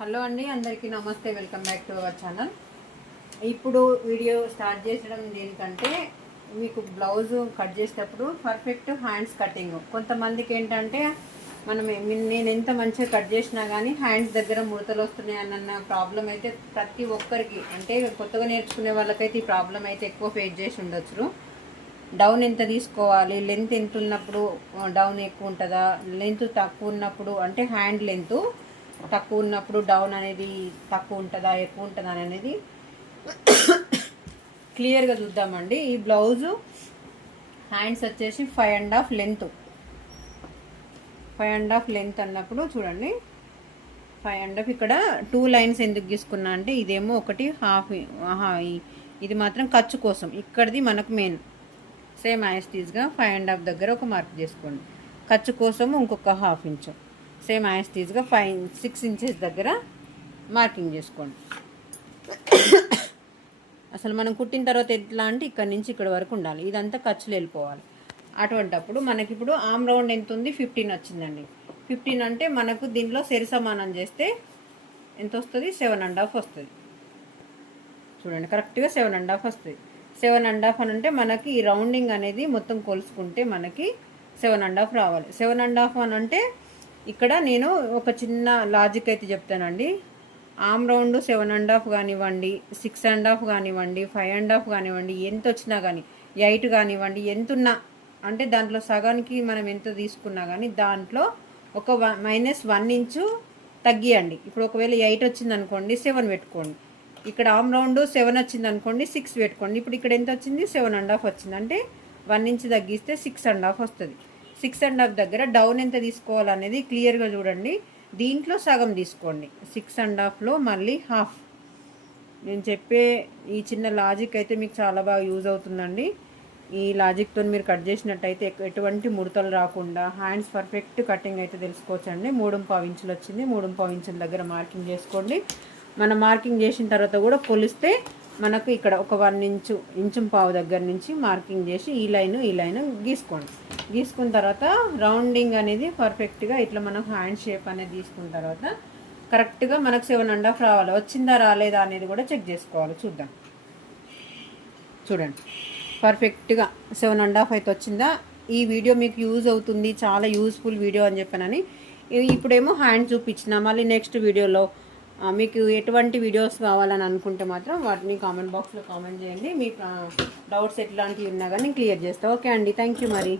Hello అండి అందరికీ నమస్తే welcome back to our channel. ఇప్పుడు వీడియో స్టార్ట్ చేసడం దేనికంటే మీకు బ్లౌజ్ కట్ చేసేటప్పుడు పర్ఫెక్ట్ హ్యాండ్స్ కటింగ్ కొంతమందికి ఏంటంటే మనం నేను ఎంత మంచిగా కట్ చేసినా కానీ హ్యాండ్స్ దగ్గర ముడతలు వస్తున్నాయి అన్న ప్రాబ్లం అయితే ప్రతి ఒక్కరికి అంటే కొత్తగా నేర్చుకునే వాళ్ళకైతే ఈ ప్రాబ్లం అయితే ఎక్కువ ఫేస్ చేసి ఉండొచ్చు. డౌన్ ఎంత తీసుకోవాలి లెంత్ ఎంత ఉన్నప్పుడు డౌన్ ఎక్కువ ఉంటుందా లెంత్ తక్కువ ఉన్నప్పుడు అంటే హ్యాండ్ లెంత్ తక్కువ ఉన్నప్పుడు డౌన్ అనేది తక్కువ ఉంటుందా ఎక్కువ ఉంటుందా అనేది క్లియర్గా చూద్దామండి. ఈ బ్లౌజు హ్యాండ్స్ వచ్చేసి five and half length five and half length అన్నప్పుడు చూడండి. ఫైవ్ అండ్ హాఫ్ ఇక్కడ టూ లైన్స్ ఎందుకు తీసుకున్నా అంటే ఇదేమో ఒకటి హాఫ్ ఇది మాత్రం ఖర్చు కోసం. ఇక్కడిది మనకు మెయిన్ సేమ్ యాస్టీస్గా ఫైవ్ అండ్ హాఫ్ దగ్గర ఒక మార్క్ చేసుకోండి. ఖర్చు కోసం ఇంకొక హాఫ్ ఇంచు సేమ్ యాస్టీస్గా ఫైవ్ సిక్స్ ఇంచెస్ దగ్గర మార్కింగ్ చేసుకోండి. అసలు మనం కుట్టిన తర్వాత ఎట్లా అంటే ఇక్కడ నుంచి ఇక్కడ వరకు ఉండాలి. ఇదంతా ఖర్చులు వెళ్ళిపోవాలి. అటువంటప్పుడు మనకి ఇప్పుడు ఆమ్ రౌండ్ ఎంత ఉంది? ఫిఫ్టీన్ వచ్చిందండి. ఫిఫ్టీన్ అంటే మనకు దీనిలో సరి సమానం చేస్తే ఎంత వస్తుంది? సెవెన్ అండ్ హాఫ్ వస్తుంది. చూడండి కరెక్ట్గా సెవెన్ అండ్ హాఫ్ వస్తుంది. సెవెన్ అండ్ హాఫ్ అని అంటే మనకి ఈ రౌండింగ్ అనేది మొత్తం కొలుసుకుంటే మనకి సెవెన్ అండ్ హాఫ్ రావాలి. సెవెన్ అండ్ హాఫ్ అని అంటే ఇక్కడ నేను ఒక చిన్న లాజిక్ అయితే చెప్తానండి. ఆమ్ రౌండ్ సెవెన్ అండ్ హాఫ్ కానివ్వండి సిక్స్ అండ్ హాఫ్ కానివ్వండి ఫైవ్ అండ్ హాఫ్ కానివ్వండి ఎంత వచ్చినా కానీ ఎయిట్ కానివ్వండి ఎంత ఉన్నా అంటే దాంట్లో సగానికి మనం ఎంత తీసుకున్నా కానీ దాంట్లో ఒక మైనస్ వన్ ఇంచు తగ్గియండి. ఇప్పుడు ఒకవేళ ఎయిట్ వచ్చింది అనుకోండి సెవెన్ పెట్టుకోండి. ఇక్కడ ఆమ్ రౌండ్ సెవెన్ వచ్చింది అనుకోండి సిక్స్ పెట్టుకోండి. ఇప్పుడు ఇక్కడ ఎంత వచ్చింది? సెవెన్ అండ్ హాఫ్ వచ్చింది. అంటే వన్ ఇంచ్ తగ్గిస్తే సిక్స్ అండ్ హాఫ్ వస్తుంది. సిక్స్ అండ్ హాఫ్ దగ్గర డౌన్ ఎంత తీసుకోవాలనేది క్లియర్గా చూడండి. దీంట్లో సగం తీసుకోండి. సిక్స్ అండ్ హాఫ్లో మళ్ళీ హాఫ్. నేను చెప్పే ఈ చిన్న లాజిక్ అయితే మీకు చాలా బాగా యూజ్ అవుతుందండి. ఈ లాజిక్తో మీరు కట్ చేసినట్టయితే ఎటువంటి ముడతలు రాకుండా హ్యాండ్స్ పర్ఫెక్ట్ కటింగ్ అయితే తెలుసుకోవచ్చండి. మూడు పావు ఇంచులు వచ్చింది మూడు పావు ఇంచుల దగ్గర మార్కింగ్ చేసుకోండి. మనం మార్కింగ్ చేసిన తర్వాత కూడా కొలిస్తే మనకు ఇక్కడ ఒక వన్ ఇంచు ఇంచు పావు దగ్గర నుంచి మార్కింగ్ చేసి ఈ లైన్ ఈ లైన్ గీసుకోండి. గీసుకున్న తర్వాత రౌండింగ్ అనేది పర్ఫెక్ట్గా ఇట్లా మనం హ్యాండ్ షేప్ అనేది తీసుకున్న తర్వాత కరెక్ట్గా మనకు సెవెన్ అండ్ హాఫ్ రావాలి వచ్చిందా రాలేదా అనేది కూడా చెక్ చేసుకోవాలి. చూద్దాం. చూడండి. పర్ఫెక్ట్గా సెవెన్ అండ్ హాఫ్ అయితే వచ్చిందా? ఈ వీడియో మీకు యూజ్ అవుతుంది చాలా యూస్ఫుల్ వీడియో అని చెప్పానని. ఇప్పుడేమో హ్యాండ్ చూపించిన మళ్ళీ నెక్స్ట్ వీడియోలో మీకు ఎటువంటి వీడియోస్ కావాలని అనుకుంటే మాత్రం వాటిని కామెంట్ బాక్స్లో కామెంట్ చేయండి. మీ డౌట్స్ ఎట్లాంటివి ఉన్నా కానీ క్లియర్ చేస్తా. ఓకే అండి. థ్యాంక్ యూ మరి.